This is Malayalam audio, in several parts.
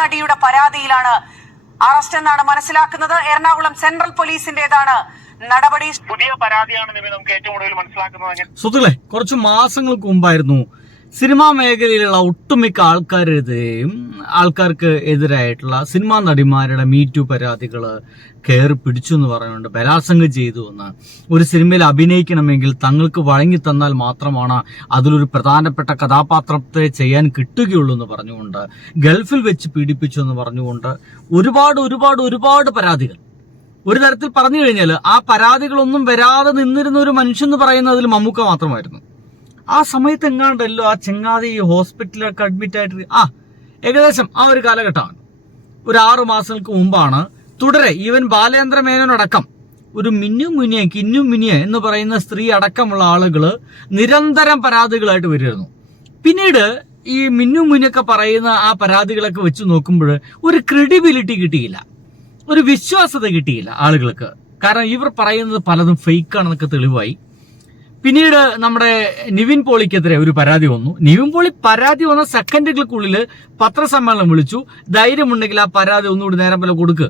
നടിയുടെ പരാതിയിലാണ് അറസ്റ്റ് എന്നാണ് മനസ്സിലാക്കുന്നത്. എറണാകുളം സെൻട്രൽ പോലീസിന്റേതാണ് നടപടി. പുതിയ പരാതിയാണ് നമുക്ക് ഏറ്റവും കൂടുതൽ മനസ്സിലാക്കുന്നത്. സുഹൃത്തുക്കളെ, കുറച്ച് മാസങ്ങൾക്ക് മുമ്പായിരുന്നു സിനിമാ മേഖലയിലുള്ള ഒട്ടുമിക്ക ആൾക്കാർക്ക് എതിരായിട്ടുള്ള സിനിമാ നടിമാരുടെ മീറ്റു പരാതികള് കയറി പിടിച്ചു എന്ന് പറയുന്നുണ്ട്. ബലാത്സംഗം ചെയ്തു എന്ന്, ഒരു സിനിമയിൽ അഭിനയിക്കണമെങ്കിൽ തങ്ങൾക്ക് വഴങ്ങി തന്നാൽ മാത്രമാണ് അതിലൊരു പ്രധാനപ്പെട്ട കഥാപാത്രത്തെ ചെയ്യാൻ കിട്ടുകയുള്ളൂ എന്ന് പറഞ്ഞുകൊണ്ട്, ഗൾഫിൽ വെച്ച് പീഡിപ്പിച്ചു എന്ന് പറഞ്ഞുകൊണ്ട് ഒരുപാട് പരാതികൾ. ഒരു തരത്തിൽ പറഞ്ഞു കഴിഞ്ഞാൽ ആ പരാതികളൊന്നും വരാതെ നിന്നിരുന്ന ഒരു മനുഷ്യൻ എന്ന് പറയുന്നതിൽ മമ്മൂക്ക മാത്രമായിരുന്നു. ആ സമയത്ത് എങ്ങാണ്ടല്ലോ ആ ചെങ്ങാതി ഹോസ്പിറ്റലിലൊക്കെ അഡ്മിറ്റ് ആയിട്ട് ഏകദേശം ആ ഒരു കാലഘട്ടമാണ്. ഒരു 6 മാസങ്ങൾക്ക് മുമ്പാണ് തുടരെ ഈവൻ ബാലേന്ദ്ര മേനോനടക്കം ഒരു കിന്നു മുനിയ എന്ന് പറയുന്ന സ്ത്രീ അടക്കമുള്ള ആളുകള് നിരന്തരം പരാതികളായിട്ട് വരുമായിരുന്നു. പിന്നീട് ഈ മിന്നു മുനിയൊക്കെ പറയുന്ന ആ പരാതികളൊക്കെ വെച്ച് നോക്കുമ്പോൾ ഒരു ക്രെഡിബിലിറ്റി കിട്ടിയില്ല, ഒരു വിശ്വാസത കിട്ടിയില്ല ആളുകൾക്ക്. കാരണം ഇവർ പറയുന്നത് പലതും ഫേക്കാണെന്നൊക്കെ തെളിവായി. പിന്നീട് നമ്മുടെ നിവിൻ പോളിക്കെതിരെ ഒരു പരാതി വന്നു. നിവിൻ പോളി പരാതി വന്ന സെക്കൻഡുകൾക്കുള്ളിൽ പത്രസമ്മേളനം വിളിച്ചു. ധൈര്യമുണ്ടെങ്കിൽ ആ പരാതി ഒന്നുകൂടി നേരം പോലെ കൊടുക്ക്,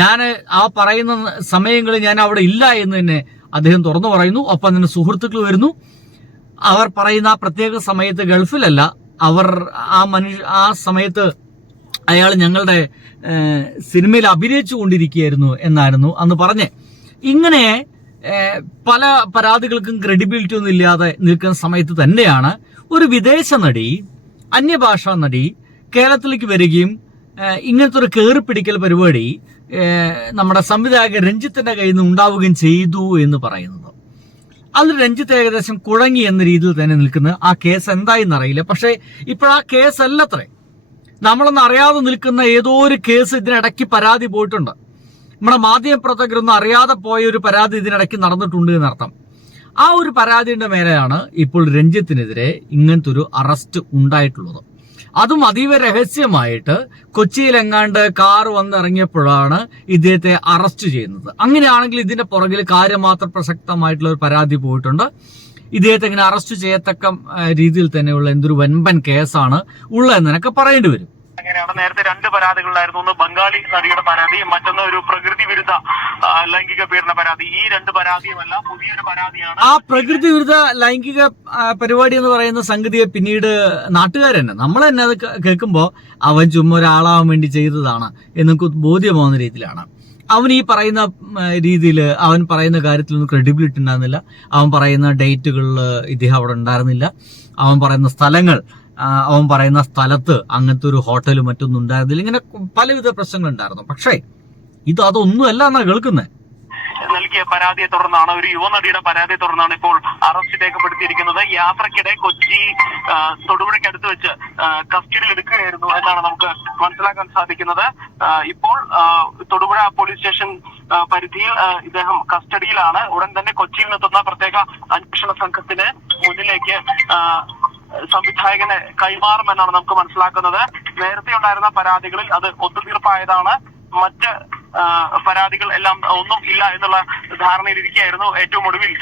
ഞാൻ ആ പറയുന്ന സമയങ്ങളിൽ ഞാൻ അവിടെ ഇല്ല എന്ന് തന്നെ അദ്ദേഹം തുറന്നു പറയുന്നു. ഒപ്പം തന്നെ സുഹൃത്തുക്കൾ വരുന്നു. അവർ പറയുന്ന ആ പ്രത്യേക സമയത്ത് ഗൾഫിലല്ല, അവർ ആ സമയത്ത് അയാൾ ഞങ്ങളുടെ സിനിമയിൽ അഭിനയിച്ചു കൊണ്ടിരിക്കുകയായിരുന്നു എന്നായിരുന്നു അന്ന് പറഞ്ഞേ. ഇങ്ങനെ പല പരാതികൾക്കും ക്രെഡിബിലിറ്റി ഒന്നും ഇല്ലാതെ നിൽക്കുന്ന സമയത്ത് തന്നെയാണ് ഒരു വിദേശ നടി, അന്യഭാഷാ നടി കേരളത്തിലേക്ക് വരികയും ഇങ്ങനത്തെ ഒരു കയറിപ്പിടിക്കൽ പരിപാടി നമ്മുടെ സംവിധായകൻ രഞ്ജിത്തിന്റെ കയ്യിൽ നിന്ന് ഉണ്ടാവുകയും ചെയ്തു എന്ന് പറയുന്നത്. അതിൽ രഞ്ജിത്ത് ഏകദേശം കുഴങ്ങി എന്ന രീതിയിൽ തന്നെ നിൽക്കുന്ന ആ കേസ് എന്തായെന്ന് അറിയില്ല. പക്ഷെ ഇപ്പോൾ ആ കേസ് അല്ലത്രേ, നമ്മളൊന്നും അറിയാതെ നിൽക്കുന്ന ഏതോ ഒരു കേസ് ഇതിനിടയ്ക്ക് പരാതി പോയിട്ടുണ്ട്. നമ്മുടെ മാധ്യമപ്രവർത്തകരൊന്നും അറിയാതെ പോയ ഒരു പരാതി ഇതിനിടയ്ക്ക് നടന്നിട്ടുണ്ട് എന്നർത്ഥം. ആ ഒരു പരാതിയുടെ മേലെയാണ് ഇപ്പോൾ രഞ്ജിത്തിനെതിരെ ഇങ്ങനത്തെ ഒരു അറസ്റ്റ് ഉണ്ടായിട്ടുള്ളത്. അതും അതീവ രഹസ്യമായിട്ട് കൊച്ചിയിലെങ്ങാണ്ട് കാർ വന്നിറങ്ങിയപ്പോഴാണ് ഇദ്ദേഹത്തെ അറസ്റ്റ് ചെയ്യുന്നത്. അങ്ങനെയാണെങ്കിൽ ഇതിന്റെ പുറകിൽ കാര്യമാത്ര പ്രസക്തമായിട്ടുള്ള ഒരു പരാതി പോയിട്ടുണ്ട്. ഇദ്ദേഹത്തെ ഇങ്ങനെ അറസ്റ്റ് ചെയ്യത്തക്ക രീതിയിൽ തന്നെയുള്ള എന്തൊരു വൻപൻ കേസാണ് ഉള്ളതെന്നൊക്കെ പറയേണ്ടി വരും. അങ്ങനെയാണ് നേരത്തെ 2 പരാതികളുണ്ടായിരുന്നു. ഒന്ന് ബംഗാളി നടിയുടെ പരാതി, മറ്റൊന്ന് ഒരു പ്രകൃതി വിരുദ്ധ ലൈംഗിക പീഡന പരാതി. ഈ 2 പരാതിയുമല്ല, പുതിയൊരു പരാതിയാണ്. ആ പ്രകൃതി വിരുദ്ധ ലൈംഗിക പരിപാടി എന്ന് പറയുന്ന സംഗതിയെ പിന്നീട് നാട്ടുകാർ തന്നെ, നമ്മൾ തന്നെ അത് കേൾക്കുമ്പോൾ അവൻ ചുമ്മാ ഒരാളാവാൻ വേണ്ടി ചെയ്തതാണ് എന്നൊക്കെ ബോധ്യമാവുന്ന രീതിയിലാണ്. അവൻ ഈ പറയുന്ന രീതിയിൽ അവൻ പറയുന്ന കാര്യത്തിലൊന്നും ക്രെഡിബിലിറ്റി ഉണ്ടായിരുന്നില്ല. അവൻ പറയുന്ന ഡേറ്റുകളിൽ ഇദ്ദേഹം അവിടെ ഉണ്ടായിരുന്നില്ല. അവൻ പറയുന്ന സ്ഥലങ്ങൾ, അവൻ പറയുന്ന സ്ഥലത്ത് അങ്ങനത്തെ ഒരു ഹോട്ടലും മറ്റൊന്നും ഉണ്ടായിരുന്നില്ല. ഇങ്ങനെ പലവിധ പ്രശ്നങ്ങൾ ഉണ്ടായിരുന്നു. പക്ഷേ അതൊന്നുമല്ല എന്നാ കേൾക്കുന്നത്. നൽകിയ പരാതിയെ തുടർന്നാണ്, ഒരു യുവനടിയുടെ പരാതിയെ തുടർന്നാണ് ഇപ്പോൾ അറസ്റ്റ് രേഖപ്പെടുത്തിയിരിക്കുന്നത്. യാത്രക്കിടെ കൊച്ചി തൊടുപുഴയ്ക്കടുത്ത് വെച്ച് കസ്റ്റഡിയിൽ എടുക്കുകയായിരുന്നു എന്നാണ് നമുക്ക് മനസ്സിലാക്കാൻ സാധിക്കുന്നത്. ഇപ്പോൾ തൊടുപുഴ പോലീസ് സ്റ്റേഷൻ പരിധിയിൽ ഇദ്ദേഹം കസ്റ്റഡിയിലാണ്. ഉടൻ തന്നെ കൊച്ചിയിൽ നിന്നെത്തുന്ന പ്രത്യേക അന്വേഷണ സംഘത്തിന് മുന്നിലേക്ക് സംവിധായകനെ കൈമാറുമെന്നാണ് നമുക്ക് മനസ്സിലാക്കുന്നത്. നേരത്തെ ഉണ്ടായിരുന്ന പരാതികളിൽ അത് ഒത്തുതീർപ്പായതാണ്. മറ്റ് പരാതികൾ എല്ലാം ഒന്നും ഇല്ല എന്നുള്ള ധാരണയിലിരിക്കുകയായിരുന്നു. ഏറ്റവും ഒടുവിൽ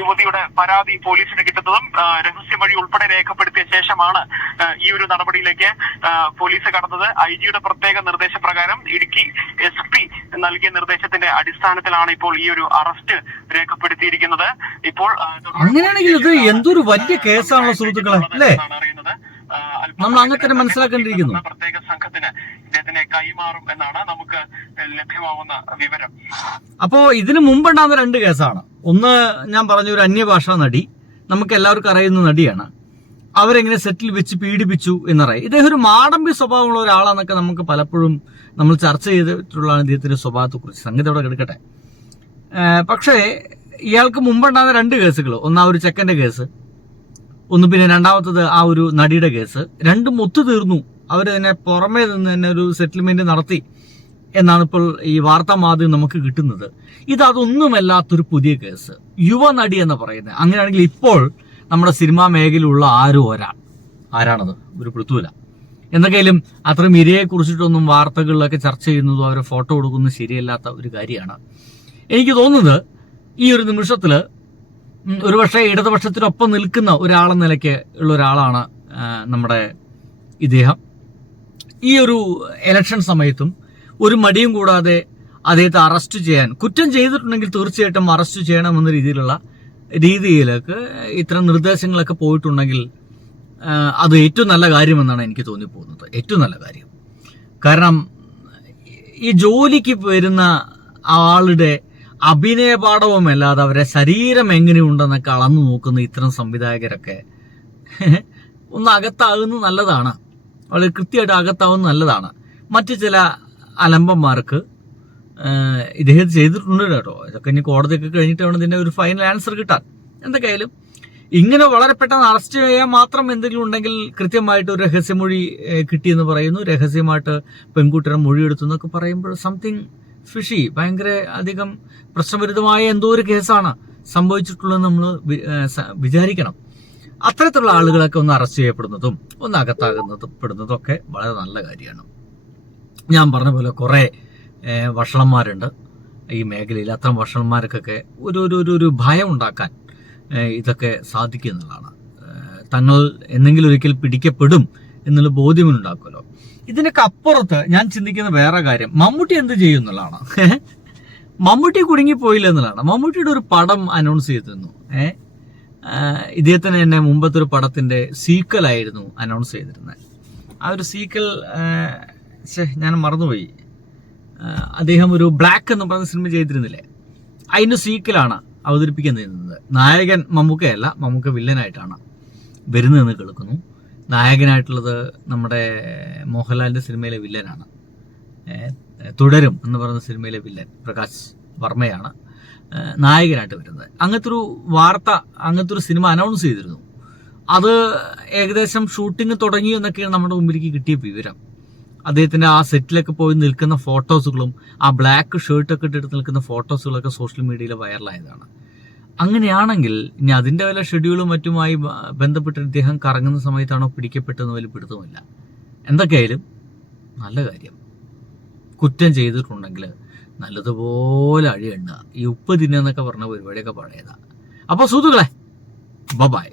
യുവതിയുടെ പരാതി പോലീസിന് കിട്ടുന്നതും രഹസ്യ വഴി ഉൾപ്പെടെ രേഖപ്പെടുത്തിയ ശേഷമാണ് ഈ ഒരു നടപടിയിലേക്ക് പോലീസ് കടന്നത്. ഐജിയുടെ പ്രത്യേക നിർദ്ദേശപ്രകാരം ഇടുക്കി SP നൽകിയ നിർദ്ദേശത്തിന്റെ അടിസ്ഥാനത്തിലാണ് ഇപ്പോൾ ഈ ഒരു അറസ്റ്റ് രേഖപ്പെടുത്തിയിരിക്കുന്നത്. ഇപ്പോൾ അങ്ങനെയാണെങ്കിൽ ഇത് എന്തൊരു വലിയ കേസാണല്ലോ സുഹൃത്തുക്കളെ, അല്ലേ? നമ്മൾ അങ്ങനെ തന്നെ മനസ്സിലാക്കേണ്ടിയിരിക്കുന്നു. പ്രത്യേക സംഘത്തിന് ഇദ്ദേഹത്തിനെ കൈമാറും എന്നാണ് നമുക്ക് ലഭ്യമാവുന്ന വിവരം. അപ്പോ ഇതിനു മുമ്പുണ്ടാകുന്ന 2 കേസാണ്. ഒന്ന് ഞാൻ പറഞ്ഞ ഒരു അന്യഭാഷാ നടി, നമുക്ക് എല്ലാവർക്കും അറിയുന്ന നടിയാണ്. അവരെങ്ങനെ സെറ്റിൽ വെച്ച് പീഡിപ്പിച്ചു എന്നറിയാം. ഇദ്ദേഹം ഒരു മാടമ്പി സ്വഭാവമുള്ള ഒരാളാന്നൊക്കെ നമുക്ക് പലപ്പോഴും നമ്മൾ ചർച്ച ചെയ്തിട്ടുള്ളതാണ് ഇദ്ദേഹത്തിന്റെ സ്വഭാവത്തെക്കുറിച്ച്. സംഗതി അവിടെ കിടക്കട്ടെ. പക്ഷേ ഇയാൾക്ക് മുമ്പുണ്ടാകുന്ന 2 കേസുകൾ, ഒന്ന് ആ ഒരു ചെക്കന്റെ കേസ്, ഒന്ന് പിന്നെ രണ്ടാമത്തത് ആ ഒരു നടിയുടെ കേസ്. 2ഉം ഒത്തുതീർന്നു. അവർ തന്നെ പുറമേ നിന്ന് തന്നെ ഒരു സെറ്റിൽമെന്റ് നടത്തി എന്നാണ് ഇപ്പോൾ ഈ വാർത്താ മാധ്യമം നമുക്ക് കിട്ടുന്നത്. അതൊന്നുമല്ലാത്തൊരു പുതിയ കേസ്, യുവനടി എന്ന് പറയുന്നത്. അങ്ങനെയാണെങ്കിൽ ഇപ്പോൾ നമ്മുടെ സിനിമാ മേഖലയിലുള്ള ആരാണത് ഒരു പിടുത്തമില്ല. എന്തൊക്കെയാലും അത്രയും ഇരയെ കുറിച്ചിട്ടൊന്നും വാർത്തകളിലൊക്കെ ചർച്ച ചെയ്യുന്നതും അവരെ ഫോട്ടോ കൊടുക്കുന്നതും ശരിയല്ലാത്ത ഒരു കാര്യമാണ്. എനിക്ക് തോന്നുന്നത് ഈ ഒരു നിമിഷത്തില് ഒരുപക്ഷെ ഇടതുപക്ഷത്തിനൊപ്പം നിൽക്കുന്ന ഒരാളെന്ന നിലയ്ക്ക് ഉള്ള ഒരാളാണ് നമ്മുടെ ഇദ്ദേഹം. ഈ ഒരു ഇലക്ഷൻ സമയത്തും ഒരു മടിയും കൂടാതെ അദ്ദേഹത്തെ അറസ്റ്റ് ചെയ്യാൻ, കുറ്റം ചെയ്തിട്ടുണ്ടെങ്കിൽ തീർച്ചയായിട്ടും അറസ്റ്റ് ചെയ്യണമെന്ന രീതിയിലേക്ക് ഇത്തരം നിർദ്ദേശങ്ങളൊക്കെ പോയിട്ടുണ്ടെങ്കിൽ അത് ഏറ്റവും നല്ല കാര്യമെന്നാണ് എനിക്ക് തോന്നിപ്പോകുന്നത്. ഏറ്റവും നല്ല കാര്യം. കാരണം ഈ ജോലിക്ക് വരുന്ന ആളുടെ അഭിനയ പാഠവുമല്ലാതെ അവരെ ശരീരം എങ്ങനെയുണ്ടെന്നൊക്കെ അളന്നു നോക്കുന്ന ഇത്തരം സംവിധായകരൊക്കെ ഒന്ന് അകത്താകുന്നത് നല്ലതാണ്. വളരെ കൃത്യമായിട്ട് അകത്താവുന്നത് നല്ലതാണ്. മറ്റു ചില അലമ്പന്മാർക്ക് ഇദ്ദേഹം ചെയ്തിട്ടുണ്ട് കേട്ടോ. ഇതൊക്കെ ഇനി കോടതിയൊക്കെ കഴിഞ്ഞിട്ട് വേണം ഇതിന്റെ ഒരു ഫൈനൽ ആൻസർ കിട്ടാൻ. എന്തൊക്കെയായാലും ഇങ്ങനെ വളരെ പെട്ടെന്ന് അറസ്റ്റ് ചെയ്യാൻ മാത്രം എന്തെങ്കിലും ഉണ്ടെങ്കിൽ കൃത്യമായിട്ട് ഒരു രഹസ്യമൊഴി കിട്ടിയെന്ന് പറയുന്നു, രഹസ്യമായിട്ട് പെൺകുട്ടിയുടെ മൊഴിയെടുത്തു എന്നൊക്കെ പറയുമ്പോൾ സംതിങ് ഫിഷി, ഭയങ്കര അധികം പ്രശ്നഭരിതമായ എന്തോ ഒരു കേസാണ് സംഭവിച്ചിട്ടുള്ളതെന്ന് നമ്മൾ വിചാരിക്കണം. അത്തരത്തിലുള്ള ആളുകളൊക്കെ ഒന്ന് അറസ്റ്റ് ചെയ്യപ്പെടുന്നതും ഒന്ന് അകത്താകുന്നതും ഒക്കെ വളരെ നല്ല കാര്യമാണ്. ഞാൻ പറഞ്ഞ പോലെ കുറേ വഷളന്മാരുണ്ട് ഈ മേഖലയിൽ. അത്തരം വഷളന്മാർക്കൊക്കെ ഒരു ഭയം ഉണ്ടാക്കാൻ ഇതൊക്കെ സാധിക്കുന്നതാണ്. തങ്ങൾ എന്തെങ്കിലും ഒരിക്കൽ പിടിക്കപ്പെടും എന്നുള്ള ബോധ്യമുണ്ടാക്കുമല്ലോ. ഇതിനൊക്കെ അപ്പുറത്ത് ഞാൻ ചിന്തിക്കുന്ന വേറെ കാര്യം, മമ്മൂട്ടി എന്ത് ചെയ്യും എന്നുള്ളതാണ്. മമ്മൂട്ടി കുടുങ്ങിപ്പോയില്ല എന്നുള്ളതാണ്. മമ്മൂട്ടിയുടെ ഒരു പടം അനൗൺസ് ചെയ്തിരുന്നു. ഇദ്ദേഹത്തിന് തന്നെ മുമ്പത്തെ ഒരു പടത്തിന്റെ സീക്വലായിരുന്നു അനൗൺസ് ചെയ്തിരുന്നത്. ആ ഒരു സീക്വൽ ഞാൻ മറന്നുപോയി. അദ്ദേഹം ഒരു ബ്ലാക്ക് എന്ന് പറഞ്ഞ സിനിമ ചെയ്തിരുന്നില്ലേ, അതിന്റെ സീക്വലാണ് അവതരിപ്പിക്കാൻ ചെയ്യുന്നത്. നായകൻ മമ്മൂക്കയല്ല, മമ്മൂക്ക വില്ലനായിട്ടാണ് വരുന്നതെന്ന് കേൾക്കുന്നു. നായകനായിട്ടുള്ളത് നമ്മുടെ മോഹൻലാലിന്റെ സിനിമയിലെ വില്ലനാണ്. തുടരും എന്ന് പറയുന്ന സിനിമയിലെ വില്ലൻ പ്രകാശ് വർമ്മയാണ് നായകനായിട്ട് വരുന്നത്. അങ്ങനത്തെ ഒരു വാർത്ത, അങ്ങനത്തെ ഒരു സിനിമ അനൗൺസ് ചെയ്തിരുന്നു. അത് ഏകദേശം ഷൂട്ടിംഗ് തുടങ്ങി എന്നൊക്കെയാണ് നമ്മുടെ മുമ്പിലേക്ക് കിട്ടിയ വിവരം. അദ്ദേഹത്തിന്റെ ആ സെറ്റിലൊക്കെ പോയി നിൽക്കുന്ന ഫോട്ടോസുകളും ആ ബ്ലാക്ക് ഷർട്ടൊക്കെ ഇട്ടിട്ട് നിൽക്കുന്ന ഫോട്ടോസുകളൊക്കെ സോഷ്യൽ മീഡിയയിൽ വൈറലായതാണ്. അങ്ങനെയാണെങ്കിൽ ഇനി അതിന്റെ വല്ല ഷെഡ്യൂളും മറ്റുമായി ബന്ധപ്പെട്ട് ഇദ്ദേഹം കറങ്ങുന്ന സമയത്താണോ പിടിക്കപ്പെട്ടതെന്ന് വലിയ പിടുത്തമില്ല. എന്തൊക്കെയായാലും നല്ല കാര്യം. കുറ്റം ചെയ്തിട്ടുണ്ടെങ്കിൽ നല്ലതുപോലെ അഴിയുണ്ട. ഈ ഉപ്പ് തിന്നുന്നൊക്കെ പറഞ്ഞ പരിപാടിയൊക്കെ പഴയതാണ്. അപ്പോൾ സുഹൃത്തുക്കളെ, ബൈ.